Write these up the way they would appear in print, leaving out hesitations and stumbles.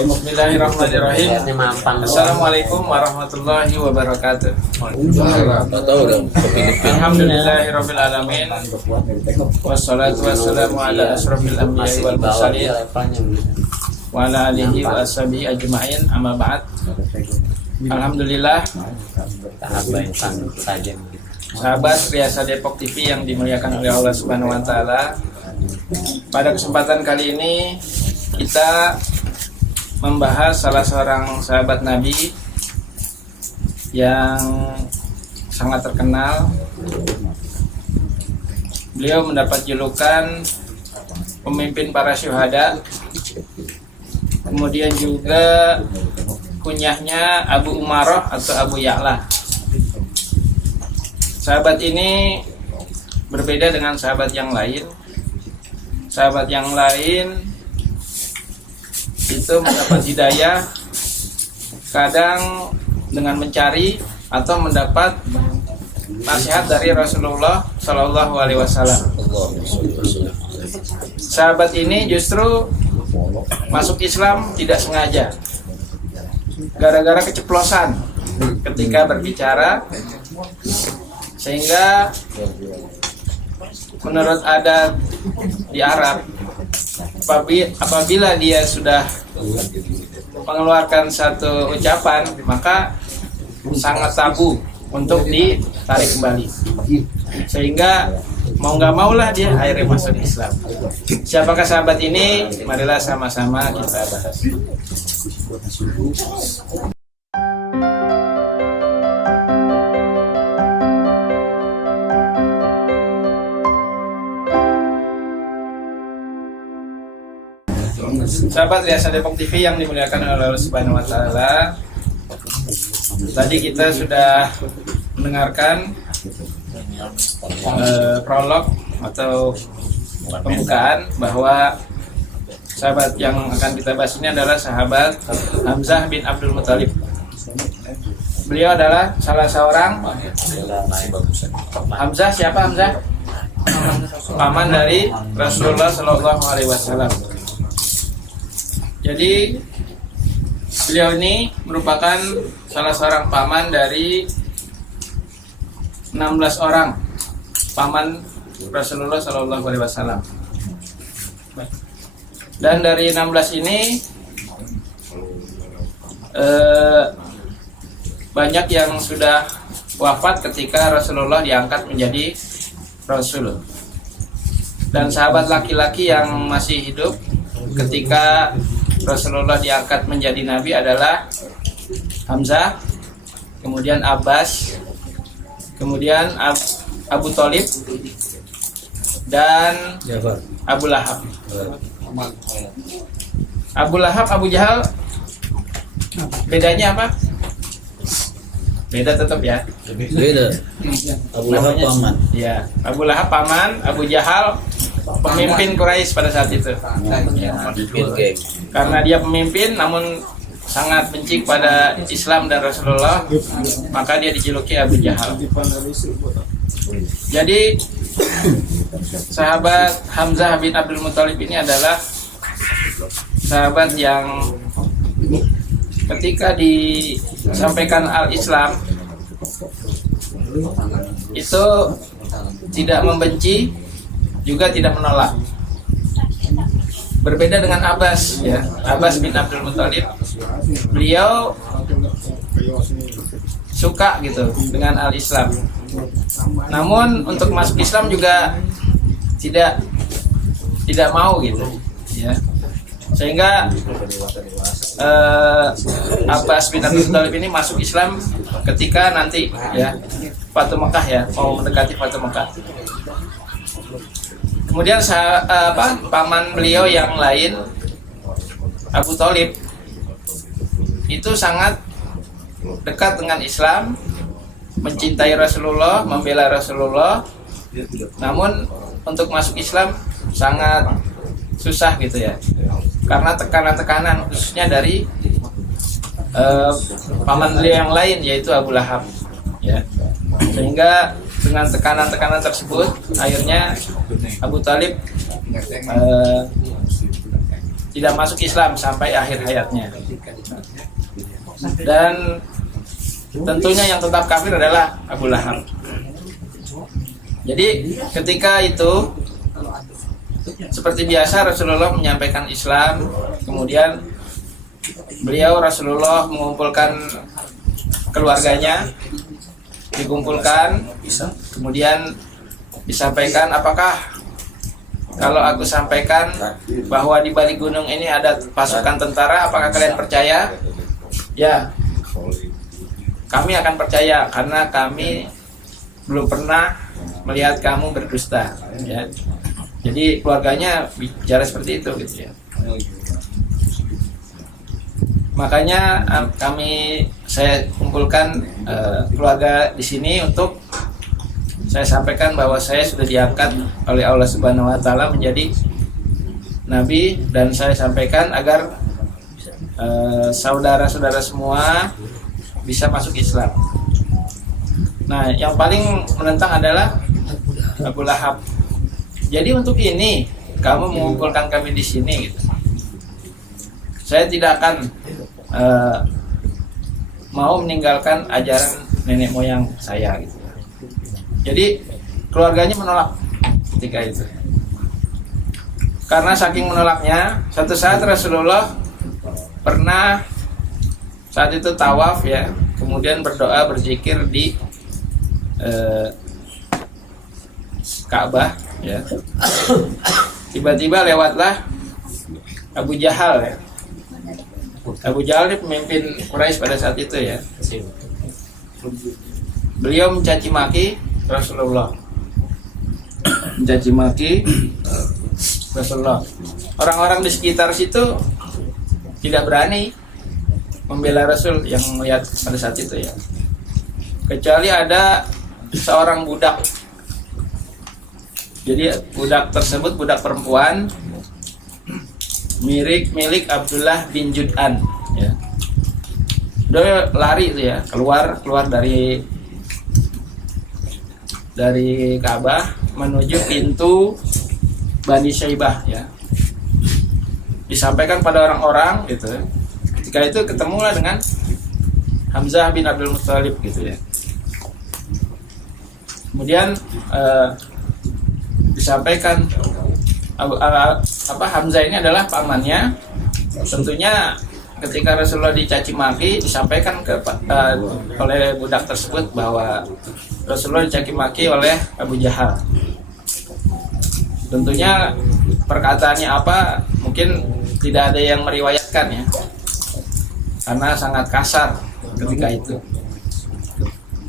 Bismillahirrahmanirrahim. Assalamualaikum warahmatullahi wabarakatuh. Alhamdulillahirabbil alamin. Wassalatu wassalamu ala asrofil anbiya'i wal mursalin wa ala alihi wa ashabihi ajma'in. Amma ba'd. Alhamdulillah, sahabat Riasa Depok TV yang dimuliakan oleh Allah Subhanahu wa taala. Pada kesempatan kali ini kita membahas salah seorang sahabat Nabi yang sangat terkenal. Beliau mendapat julukan pemimpin para syuhada. Kemudian juga kunyahnya Abu Umaroh atau Abu Ya'la. Sahabat ini berbeda dengan sahabat yang lain. Sahabat yang lain itu mendapat hidayah kadang dengan mencari atau mendapat nasihat dari Rasulullah Shallallahu Alaihi Wasallam. Sahabat ini justru masuk Islam tidak sengaja, gara-gara keceplosan ketika berbicara, sehingga menurut adat di Arab, apabila dia sudah mengeluarkan satu ucapan, maka sangat tabu untuk ditarik kembali, sehingga mau nggak maulah dia akhirnya masuk Islam. Siapakah sahabat ini? Marilah sama-sama kita bahas. Sahabat Riasa Depok TV yang dimuliakan oleh Allah Subhanahu wa taala. Tadi kita sudah mendengarkan prolog atau pembukaan bahwa sahabat yang akan kita bahas ini adalah sahabat Hamzah bin Abdul Muthalib. Beliau adalah salah seorang Hamzah. Siapa Hamzah? Paman dari Rasulullah Shallallahu Alaihi Wasallam. Jadi beliau ini merupakan salah seorang paman dari 16 orang paman Rasulullah Shallallahu Alaihi Wasallam. Dan dari 16 ini banyak yang sudah wafat ketika Rasulullah diangkat menjadi Rasul. Dan sahabat laki-laki yang masih hidup ketika Rasulullah diangkat menjadi Nabi adalah Hamzah, kemudian Abbas, kemudian Abu Thalib, dan Abu Lahab. Abu Lahab, Abu Jahal, bedanya apa? Beda tetap ya? Beda. Abu Lahab paman. Ya, Abu Lahab paman, Abu Jahal pemimpin Quraisy pada saat itu. Karena dia pemimpin namun sangat benci pada Islam dan Rasulullah, maka dia dijuluki Abu Jahal. Jadi sahabat Hamzah bin Abdul Muthalib ini adalah sahabat yang ketika disampaikan al-Islam itu tidak membenci, juga tidak menolak. Berbeda dengan Abbas, ya. Abbas bin Abdul Muthalib, beliau suka gitu dengan al-Islam. Namun untuk masuk Islam juga tidak mau gitu, ya. Sehingga Abbas bin Abdul Muthalib ini masuk Islam ketika nanti ya Fatu Mekah, ya, mau mendekati Fatu Mekah. Kemudian paman beliau yang lain, Abu Thalib, itu sangat dekat dengan Islam, mencintai Rasulullah, membela Rasulullah. Namun untuk masuk Islam sangat susah gitu ya, karena tekanan-tekanan khususnya dari paman beliau yang lain, yaitu Abu Lahab, ya. Sehingga dengan tekanan-tekanan tersebut akhirnya Abu Thalib tidak masuk Islam sampai akhir hayatnya. Dan tentunya yang tetap kafir adalah Abu Lahab. Jadi ketika itu seperti biasa Rasulullah menyampaikan Islam, kemudian Rasulullah mengumpulkan keluarganya, dikumpulkan, kemudian disampaikan, apakah kalau aku sampaikan bahwa di balik gunung ini ada pasukan tentara, apakah kalian percaya? Ya, kami akan percaya karena kami belum pernah melihat kamu berdusta. Ya. Jadi keluarganya bicara seperti itu, gitu ya. Makanya saya kumpulkan keluarga di sini untuk saya sampaikan bahwa saya sudah diangkat oleh Allah Subhanahu Wa Taala menjadi nabi, dan saya sampaikan agar saudara-saudara semua bisa masuk Islam. Nah, yang paling menentang adalah Abu Lahab. Jadi untuk ini kamu mengumpulkan kami di sini, gitu. Saya tidak akan mau meninggalkan ajaran nenek moyang saya, gitu. Jadi keluarganya menolak ketika itu. Karena saking menolaknya, satu saat Rasulullah pernah saat itu tawaf, ya, kemudian berdoa berzikir di Ka'bah, ya. Tiba-tiba lewatlah Abu Jahal, ya. Abu Jahal ini pemimpin Quraisy pada saat itu, ya. Beliau mencaci maki Rasulullah. Mencaci maki Rasulullah. Orang-orang di sekitar situ tidak berani membela Rasul yang melihat pada saat itu, ya. Kecuali ada seorang budak. Jadi budak tersebut budak perempuan milik Abdullah bin Jud'an, ya. Dia lari itu, ya, keluar dari Ka'bah menuju pintu Bani Syaibah, ya. Disampaikan pada orang-orang, gitu. Ketika itu ketemulah dengan Hamzah bin Abdul Muttalib, gitu, ya. Kemudian disampaikan Hamzah ini adalah pamannya. Tentunya ketika Rasulullah dicaci maki, disampaikan oleh budak tersebut bahwa Rasulullah dicaci maki oleh Abu Jahal. Tentunya perkataannya apa mungkin tidak ada yang meriwayatkan, ya, karena sangat kasar ketika itu,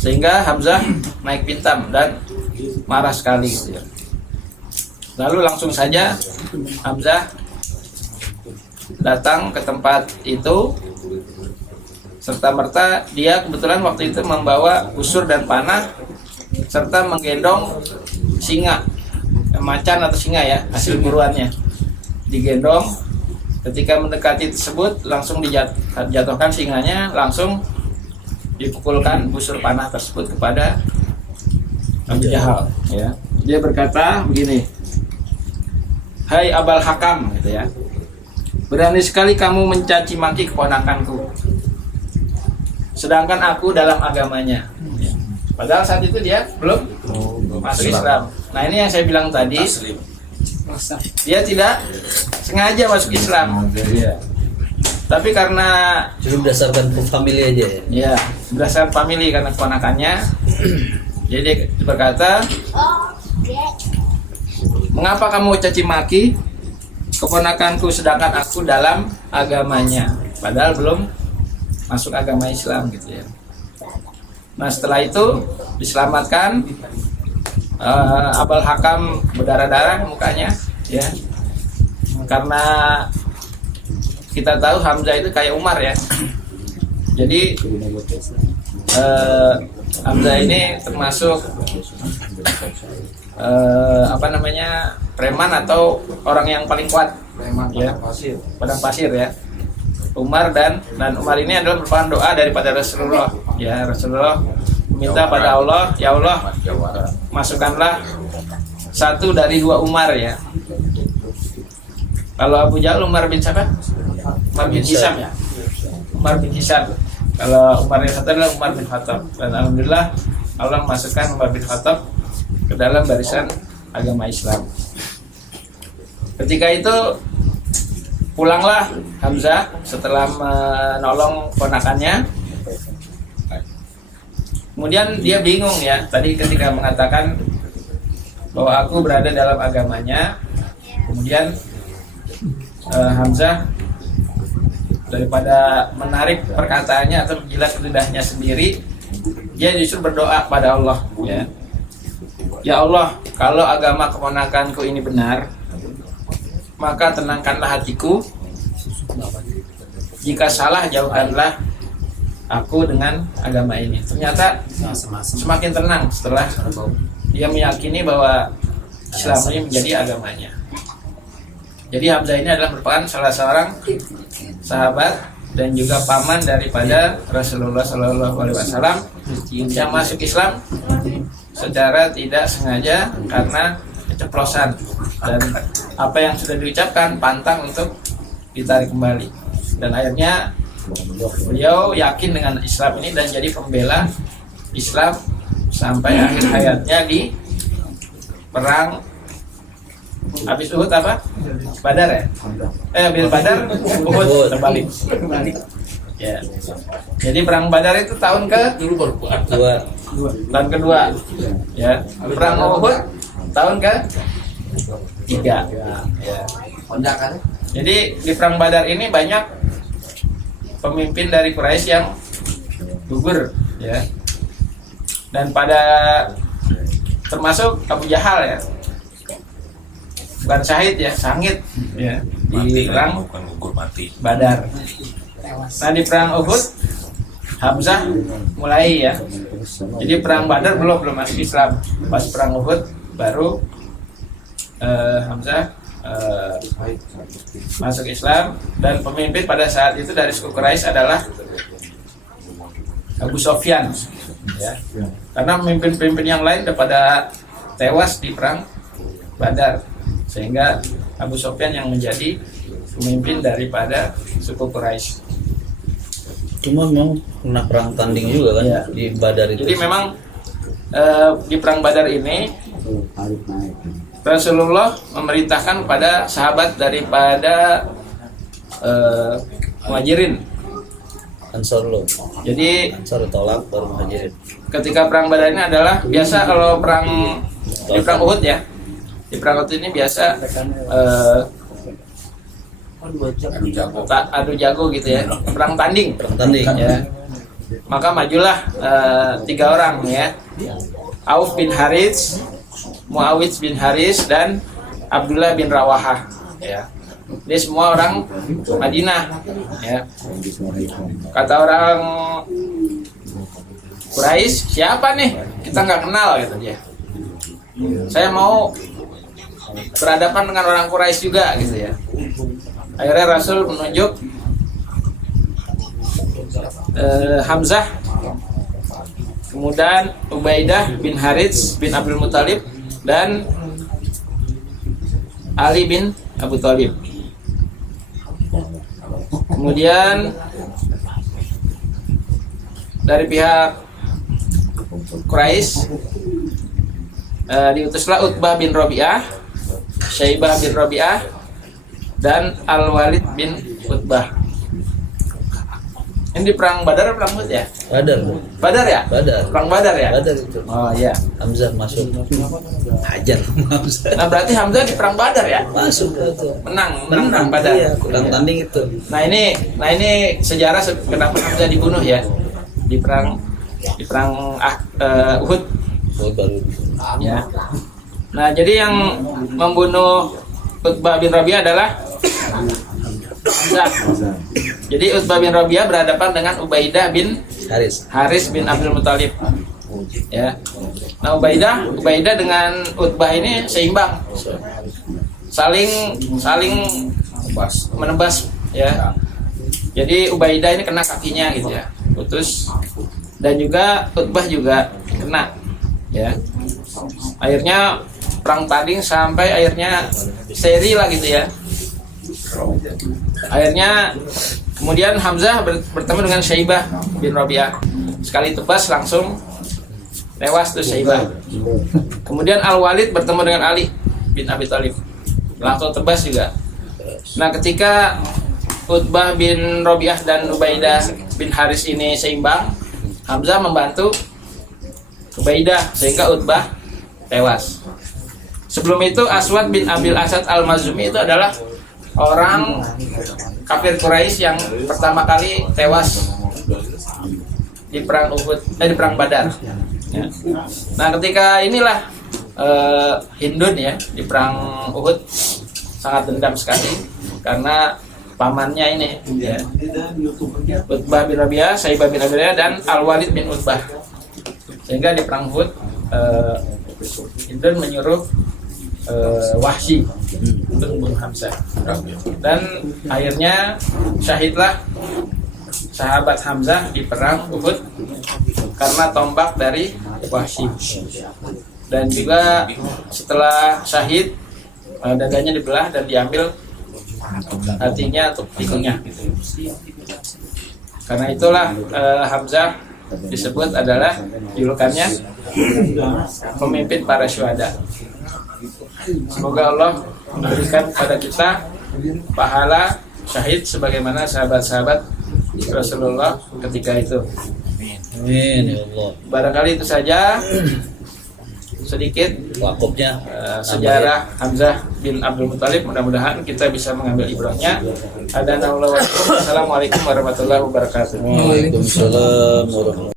sehingga Hamzah naik pitam dan marah sekali, gitu, ya. Lalu langsung saja Hamzah datang ke tempat itu, serta merta dia kebetulan waktu itu membawa busur dan panah serta menggendong singa, macan atau singa, ya, hasil buruannya. Digendong, ketika mendekati tersebut langsung dijatuhkan singanya, langsung dipukulkan busur panah tersebut kepada Abu Jahal, ya. Dia berkata begini, "Hai Abul Hakam," gitu, ya, "berani sekali kamu mencaci maki keponakanku, sedangkan aku dalam agamanya." Ya. Padahal saat itu dia belum masuk Islam. Nah, ini yang saya bilang tadi, dia tidak sengaja masuk Islam, tapi karena Jadi berdasarkan family aja, ya? Ya, berdasarkan family, karena keponakannya. Jadi dia berkata, "Mengapa kamu caci maki keponakanku sedangkan aku dalam agamanya?" Padahal belum masuk agama Islam, gitu, ya. Nah, setelah itu diselamatkan. Abul Hakam berdarah-darah mukanya, ya, karena kita tahu Hamzah itu kayak Umar, ya. Jadi Hamzah ini termasuk preman atau orang yang paling kuat, ya, padang pasir, ya. Umar dan Umar ini adalah merupakan doa daripada Rasulullah, ya. Rasulullah minta pada Allah, "Ya Allah, masukkanlah satu dari dua Umar, ya." Kalau Abu Jahal Umar bin siapa? Umar bin Hisam ya. Umar bin Hisam. Kalau Umar bin Khattab adalah Umar bin Khattab. Dan alhamdulillah Allah masukkan Umar bin Khattab ke dalam barisan agama Islam. Ketika itu pulanglah Hamzah setelah menolong ponakannya. Kemudian dia bingung ya, tadi ketika mengatakan bahwa aku berada dalam agamanya. Kemudian Hamzah daripada menarik perkataannya atau menjilat lidahnya sendiri, dia justru berdoa pada Allah ya. Ya Allah, kalau agama keponakanku ini benar, maka tenangkanlah hatiku. Jika salah, jauhkanlah aku dengan agama ini. Ternyata semakin tenang setelah dia meyakini bahwa Islam ini menjadi agamanya. Jadi Hamzah ini adalah merupakan salah seorang sahabat dan juga paman daripada Rasulullah SAW yang masuk Islam secara tidak sengaja karena keceplosan, dan apa yang sudah diucapkan pantang untuk ditarik kembali, dan akhirnya beliau yakin dengan Islam ini dan jadi pembela Islam sampai akhir hayatnya di perang habis Uhud apa? Badar ya? Bil Badar, Uhud terbalik. Ya. Jadi perang Badar itu tahun tahun kedua. Ya. Perang Uhud tahun ke-3. Ya. Jadi di perang Badar ini banyak pemimpin dari Quraisy yang gugur ya. Dan pada termasuk Abu Jahal ya. Bukan syahid ya, sangit ya di perang Badar. Nah di perang Uhud Hamzah mulai ya. Jadi perang Badar belum masuk Islam. Pas perang Uhud baru Hamzah masuk Islam, dan pemimpin pada saat itu dari suku Quraisy adalah Abu Sofyan ya. Karena pemimpin-pemimpin yang lain udah pada tewas di perang Badar, sehingga Abu Sofyan yang menjadi pemimpin daripada suku Quraisy. Cuma memang pernah perang tanding juga kan Ya. di Badar itu. Jadi memang di perang Badar ini Rasulullah memerintahkan kepada sahabat daripada Muhajirin. Ansarullah. Jadi Ansar tolak baru Muhajirin. ketika perang Badar ini adalah biasa kalau perang di perang Uhud ya. Di perang Uhud ini biasa adu jago gitu ya. Perang tanding. Perang tanding Ya. Maka majulah 3 orang ya. Auf bin Harits, Muawidh bin Haris, dan Abdullah bin Rawahah ya. Ini semua orang Madinah ya. Kata orang Quraisy, siapa nih? Kita nggak kenal gitu dia. Saya mau berhadapan dengan orang Quraisy juga gitu ya. Akhirnya Rasul menunjuk Hamzah, kemudian Ubaidah bin Harits bin Abdul Muthalib, dan Ali bin Abu Thalib. Kemudian dari pihak Quraisy diutuslah Utbah bin Rabi'ah, Syaibah bin Rabi'ah, dan Al-Walid bin Utbah. Ini di perang Badar atau perang Uhud ya? Badar. Badar ya? Badar. Perang Badar ya? Badar itu. Oh iya. Hamzah masuk. Hajar Hamzah. Nah berarti Hamzah di perang Badar ya? Masuk itu. Menang perang Badar. Iya, perang tanding itu. Nah ini sejarah kenapa Hamzah dibunuh ya di perang Uhud Oh, baru. ya. Nah jadi yang membunuh Utbah bin Rabi'ah adalah Hamzah. Jadi Utbah bin Rabi'ah berhadapan dengan Ubaidah bin Haris bin Abdul Muthalib. Ya. Nah Ubaidah dengan Utbah ini seimbang. Saling menebas ya. Jadi Ubaidah ini kena kakinya gitu ya. Putus. Dan juga Utbah juga kena ya. Akhirnya perang tanding sampai akhirnya seri lah gitu ya. Akhirnya kemudian Hamzah bertemu dengan Syaibah bin Rabi'ah. Sekali tebas langsung tewas tuh Syaibah. Kemudian Al-Walid bertemu dengan Ali bin Abi Thalib, langsung tebas juga. Nah, ketika Utbah bin Rabi'ah dan Ubaidah bin Haris ini seimbang, Hamzah membantu Ubaidah sehingga Utbah tewas. Sebelum itu Aswad bin Abil Asad Al-Mazumi itu adalah orang kafir Quraisy yang pertama kali tewas di perang Uhud, di perang Badar. Ya. Nah, ketika inilah Hindun ya di perang Uhud sangat dendam sekali karena pamannya ini ya, Utbah bin Rabi'ah, Syaibah bin Rabi'ah dan Al-Walid bin Utbah. Sehingga di perang Uhud Hindun menyuruh Wahsy untuk membunuh Hamzah. Dan akhirnya syahidlah sahabat Hamzah di perang Uhud karena tombak dari Wahsy. Dan juga setelah syahid dadanya dibelah dan diambil hatinya atau pinggangnya. Karena itulah Hamzah disebut adalah julukannya pemimpin para syuhada. Semoga Allah memberikan kepada kita pahala syahid sebagaimana sahabat-sahabat Rasulullah ketika itu. Amin ya Allah. Barangkali itu saja sedikit Wakupnya sejarah Hamzah bin Abdul Muthalib. Mudah-mudahan kita bisa mengambil ibrahnya. Assalamualaikum warahmatullahi wabarakatuh. Waalaikumsalam warahmatullahi